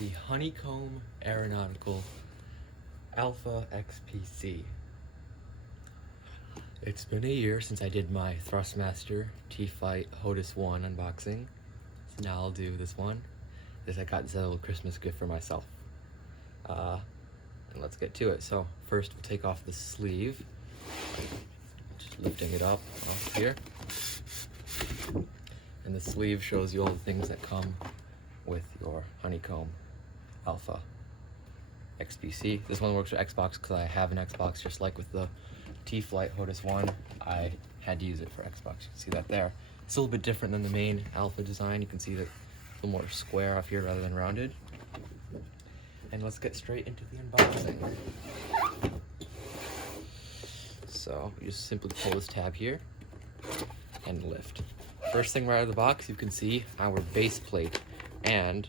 the Honeycomb Aeronautical Alpha XPC. It's been a year since I did my Thrustmaster T-Fight HOTUS 1 unboxing, so now I'll do this one. I got this little Christmas gift for myself. And let's get to it. So first we'll take off the sleeve, just lifting it up off here. And the sleeve shows you all the things that come with your Honeycomb Alpha XPC. This one works for Xbox because I have an Xbox, just like with the T-Flight HOTUS 1. I had to use it for Xbox. You can see that there. It's a little bit different than the main Alpha design. You can see that it's a little more square off here rather than rounded. And let's get straight into the unboxing. So you just simply pull this tab here and lift. First thing right out of the box, you can see our base plate and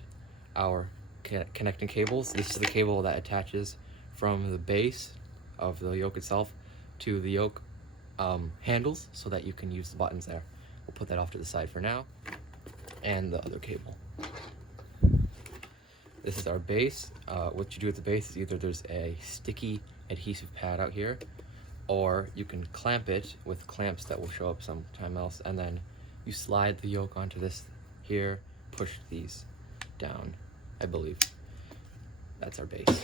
our connecting cables. This is the cable that attaches from the base of the yoke itself to the yoke handles so that you can use the buttons there. We'll put that off to the side for now. And the other cable. This is our base. What you do with the base is either there's a sticky adhesive pad out here, or you can clamp it with clamps that will show up sometime else, and then you slide the yoke onto this here, push these down, I believe. That's our base.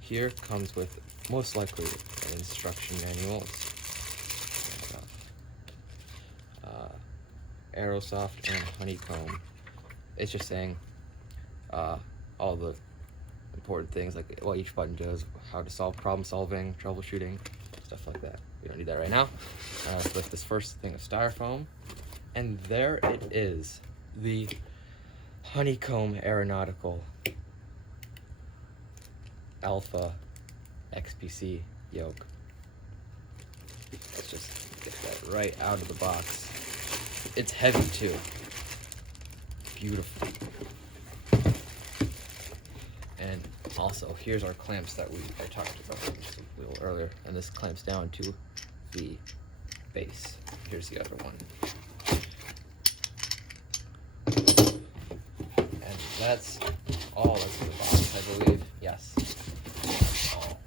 Here comes with, most likely, an instruction manual. Aerosoft and Honeycomb. It's just saying all the important things, like what each button does, how to solve problem solving, troubleshooting, stuff like that. We don't need that right now. Let's lift this first thing of styrofoam, and there it is, the Honeycomb Aeronautical Alpha XPC yoke. Let's just get that right out of the box. It's heavy too. Beautiful. And also, here's our clamps that I talked about just a little earlier, and this clamps down to the base. Here's the other one. And that's all that's in the box, I believe. Yes. That's all.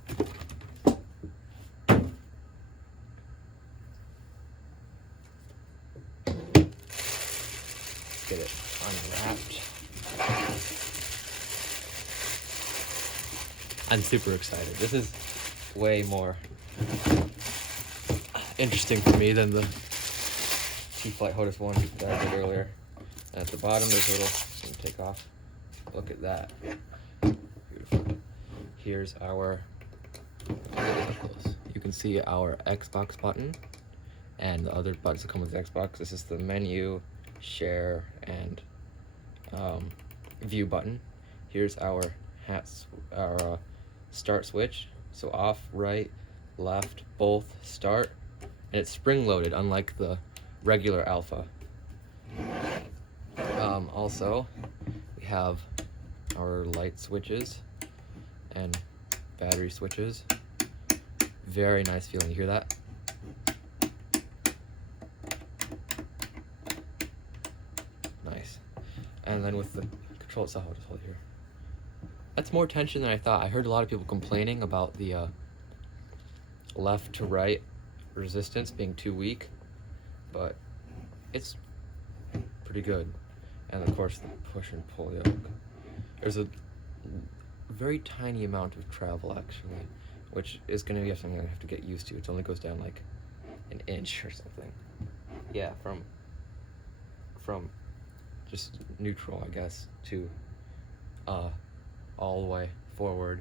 Get it unwrapped. I'm super excited. This is way more interesting for me than the T-Flight HOTUS 1 that I did earlier. And at the bottom there's a little, I'm gonna take off. Look at that. Beautiful. Here's our, close. You can see our Xbox button and the other buttons that come with the Xbox. This is the menu, share, and view button. Here's our start switch. So off, right, left, both start. And it's spring-loaded, unlike the regular Alpha. Also, we have our light switches and battery switches. Very nice feeling. You hear that? Nice. And then with the control itself, I'll just hold it here. That's more tension than I thought. I heard a lot of people complaining about the left to right resistance being too weak, but it's pretty good. And of course, the push and pull yoke. There's a very tiny amount of travel actually, which is going to be something I have to get used to. It only goes down like an inch or something. Yeah, from just neutral, I guess, to all the way forward.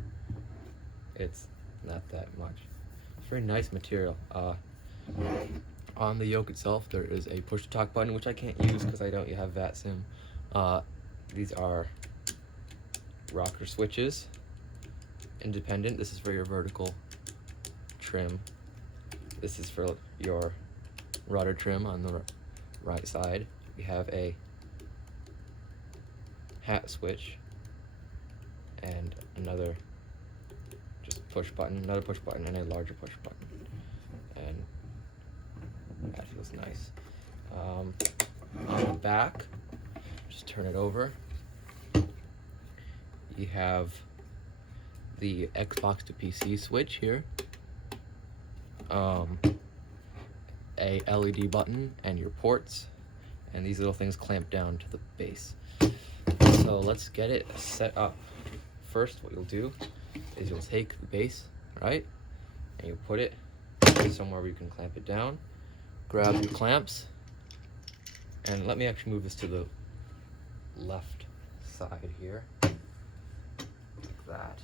It's not that much. It's very nice material. On the yoke itself, there is a push to talk button, which I can't use because I don't have VATSIM. These are rocker switches, independent. This is for your vertical trim. This is for your rudder trim on the right side. We have a hat switch and another just push button, another push button, and a larger push button. And that feels nice. On the back, just turn it over. we have the Xbox to PC switch here, a LED button, and your ports, and these little things clamp down to the base. So let's get it set up. First, what you'll do is you'll take the base, right, and you put it somewhere where you can clamp it down. Grab your clamps, and let me actually move this to the left side here, like that.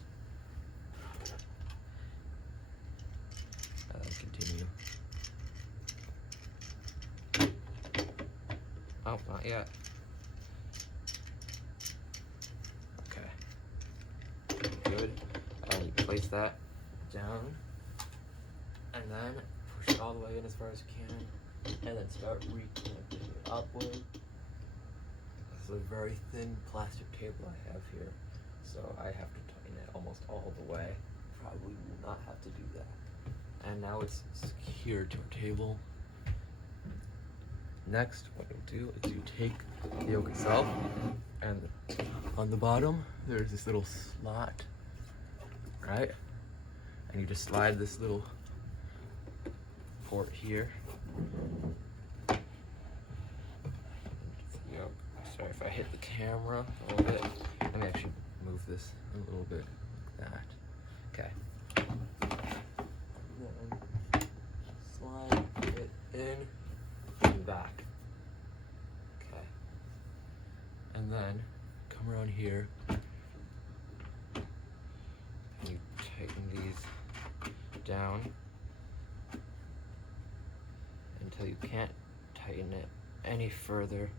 And then continue. Oh, not yet. Okay. Good. And you place that down, and then push it all the way in as far as you can, and then start reclamping it upward. This is a very thin plastic table I have here, so I have to tighten it almost all the way. Probably will not have to do that. And now it's secured to our table. Next, what you'll do is you take the yoke itself, and on the bottom there's this little slot, right? And you just slide this little port here. Yep. Sorry if I hit the camera a little bit. Let me actually move this a little bit like that. Okay. And then slide it in and back. Okay. And then come around here. And you tighten these down until you can't tighten it any further.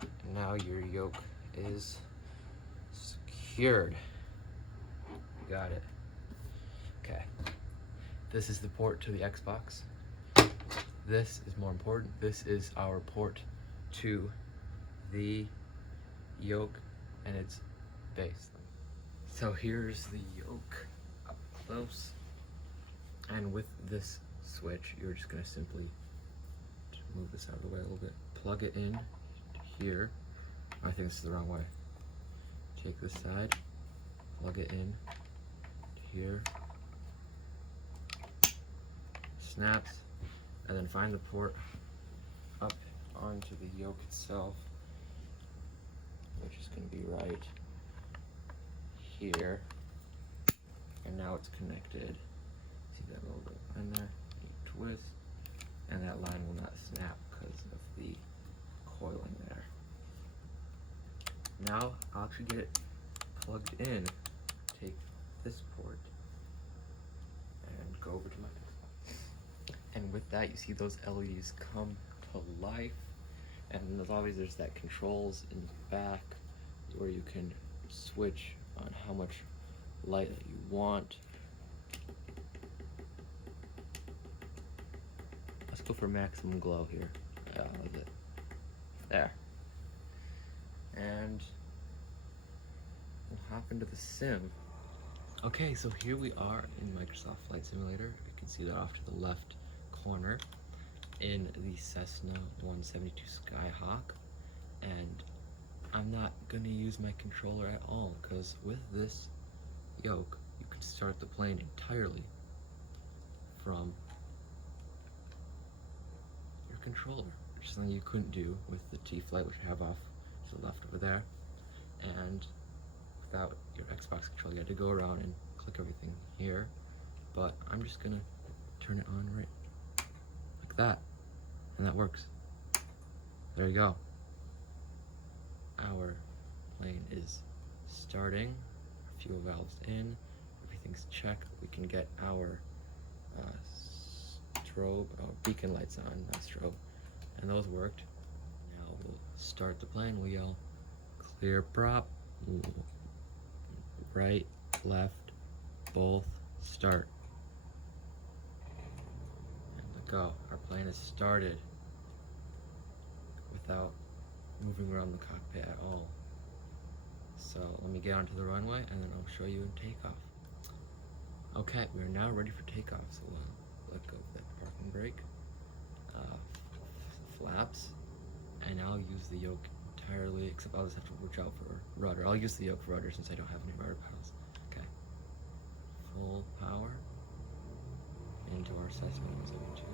And now your yoke is secured. You got it. Okay. This is the port to the Xbox. This is more important. This is our port to the yoke and its base. So here's the yoke up close. And with this switch, you're just gonna simply move this out of the way a little bit. Plug it in here. I think this is the wrong way. Take this side, plug it in here. Snaps, and then find the port up onto the yoke itself, which is going to be right here. And now it's connected. See that little bit in there? You twist, and that line will not snap because of the coiling there. Now I'll actually get it plugged in. Take this port and go over to my Xbox. And with that, you see those LEDs come to life. And as always, there's that controls in the back where you can switch on how much light that you want. Let's go for maximum glow here. Like it. There. And we'll hop into the sim. Okay, so here we are in Microsoft Flight Simulator. You can see that off to the left corner in the Cessna 172 Skyhawk. And I'm not gonna use my controller at all, because with this yoke, you can start the plane entirely from your controller, which is something you couldn't do with the T-Flight, which I have off to the left over there. And without your Xbox controller, you had to go around and click everything here. But I'm just gonna turn it on right like that, and that works. There you go. Our plane is starting. Fuel valves in. Everything's checked. We can get our strobe, beacon lights on, not strobe, and those worked. Now we'll start the plane. We yell, clear prop, right, left, both, start. And go. Our plane is started without moving around the cockpit at all. So let me get onto the runway and then I'll show you in takeoff. Okay, we are now ready for takeoff. So we'll let go of that parking brake, flaps, and I'll use the yoke entirely, except I'll just have to watch out for rudder. I'll use the yoke for rudder since I don't have any rudder pedals. Okay. Full power into our Cessna 172.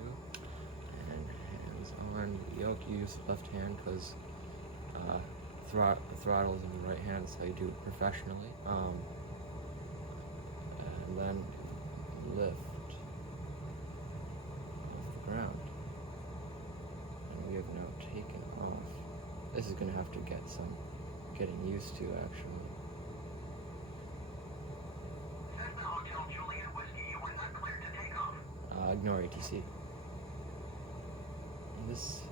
And hands on. Yoke, use left hand because the throttle is in the right hand, so you do it professionally. And then lift off the ground. And we have now taken off. This is going to have to get some getting used to, actually. Ignore ATC. This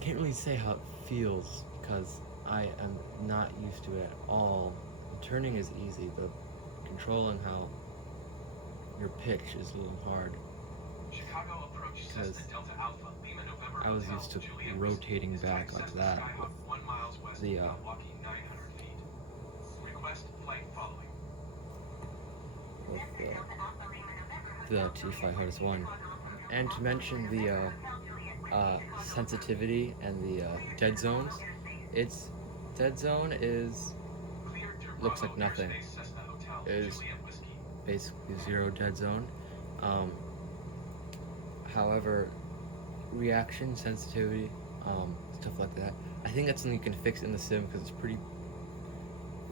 can't really say how it feels because I am not used to it at all. The turning is easy. The controlling how your pitch is a little hard because I was used to rotating back like that with the T-Fly Hardest One. And to mention the sensitivity and the dead zones, its dead zone looks like nothing. It is basically zero dead zone. However, reaction, sensitivity, stuff like that, I think that's something you can fix in the sim because it's pretty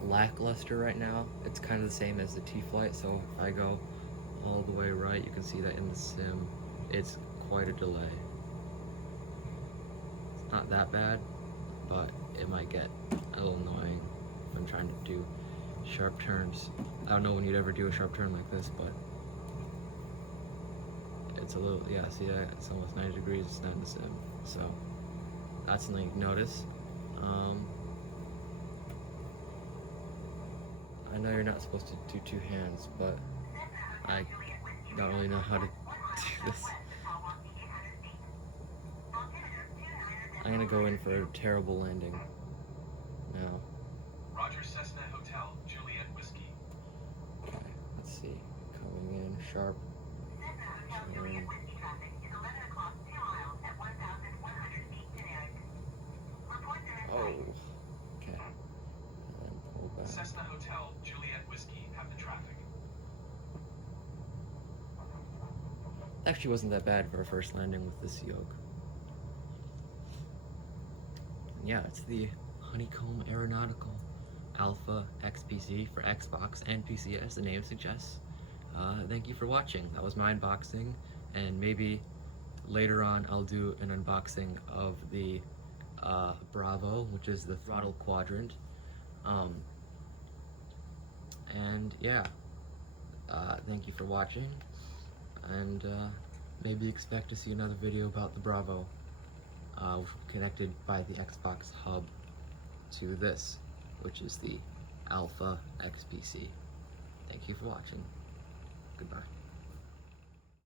lackluster right now. It's kind of the same as the T-Flight, so if I go all the way right, you can see that in the sim, it's quite a delay. It's not that bad, but it might get a little annoying if I'm trying to do sharp turns. I don't know when you'd ever do a sharp turn like this, but it's a little, yeah, see that? It's almost 90 degrees, it's not in the sim. So that's something you can notice. I know you're not supposed to do two hands, but I don't really know how to do this. I'm gonna go in for a terrible landing now. Roger, Cessna Hotel, Juliet Whiskey. Okay, let's see. Coming in sharp. Turn. Oh, okay. And then pull back. Cessna Hotel, Juliet Whiskey, have the traffic. Actually wasn't that bad for a first landing with this yoke. And yeah, it's the Honeycomb Aeronautical Alpha XPC for Xbox and PC, as the name suggests. Thank you for watching. That was my unboxing, and maybe later on I'll do an unboxing of the Bravo, which is the throttle quadrant. And yeah, thank you for watching, and maybe expect to see another video about the Bravo, connected by the Xbox hub to this, which is the Alpha XPC. Thank you for watching. Goodbye.